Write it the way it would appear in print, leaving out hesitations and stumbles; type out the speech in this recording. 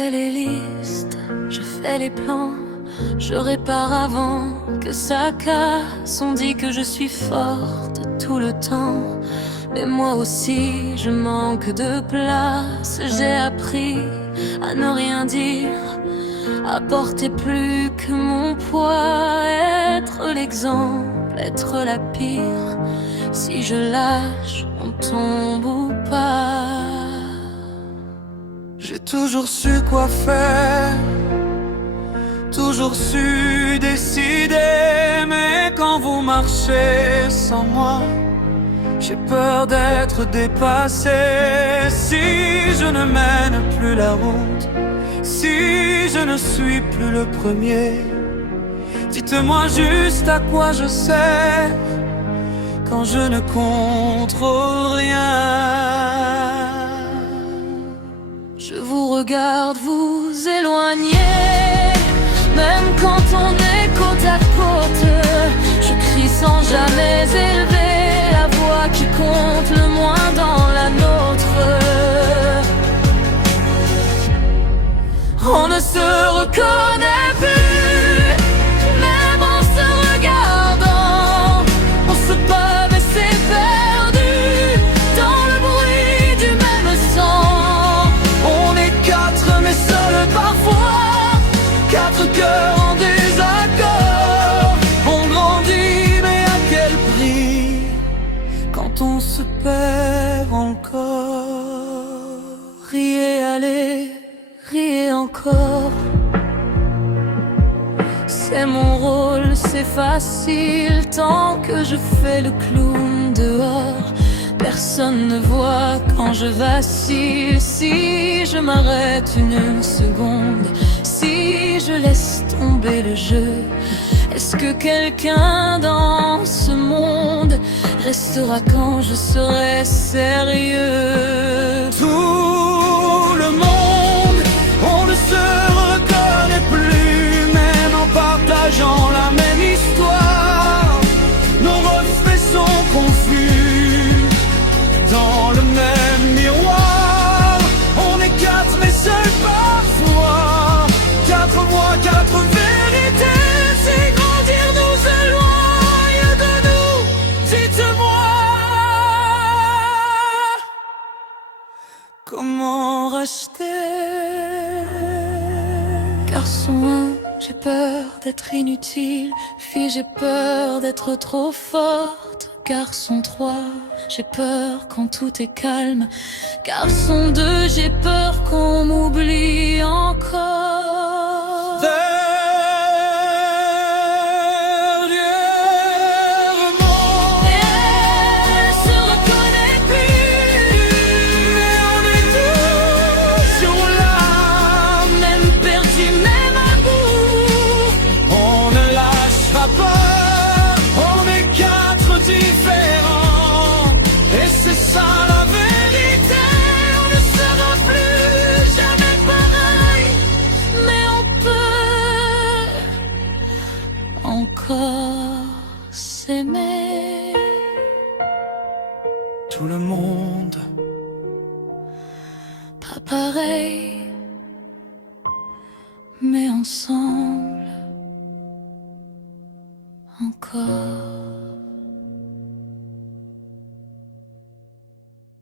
fais les listes, je fais les plans, je répare avant que ça casse. On dit que je suis forte tout le temps, mais moi aussi je manque de place. J'ai appris à ne rien dire, à porter plus que mon poids, être l'exemple, être la pire. Si je lâche, on tombe ou pas. J'ai toujours su quoi faire, toujours su décider. Mais quand vous marchez sans moi, j'ai peur d'être dépassé. Si je ne mène plus la route, si je ne suis plus le premier, dites-moi juste à quoi je sers quand je ne contrôle rien. Je vous regarde vous éloigner, même quand on est côte à côte. Je crie sans jamais élever la voix qui compte le moins dans la nôtre. On ne se reconnaît plus, même en se regardant. On se bat mais c'est perdu dans le bruit du même sang. On est quatre mais seuls parfois, quatre cœurs en désaccord. On grandit mais à quel prix, quand on se perd encore. Riez, allez, riez encore. C'est mon rôle, c'est facile. Tant que je fais le clown dehors, personne ne voit quand je vacille. Si je m'arrête une seconde, si je laisse tomber le jeu, est-ce que quelqu'un dans ce monde restera quand je serai sérieux? Tout le monde, on ne se reconnaît plus, même en partageant la même histoire. Nos reflets sont confus dans le même miroir. On est quatre mais seuls parfois, quatre voix, quatre vérités. Si grandir nous éloigne de nous, dites-moi comment rester. Garçon 1, j'ai peur d'être inutile. Fille, j'ai peur d'être trop forte. Garçon 3, j'ai peur quand tout est calme. Garçon 2, j'ai peur qu'on m'oublie encore. Dernièrement, Et elle se reconnaît plus, mais on est toujours là, même perdu, même à bout. on ne lâchera pas. On est quatre différents, et c'est ça la vérité. On ne sera plus jamais pareil, mais on peut encore s'aimer. Tout le monde, Pas pareil, mais ensemble encore.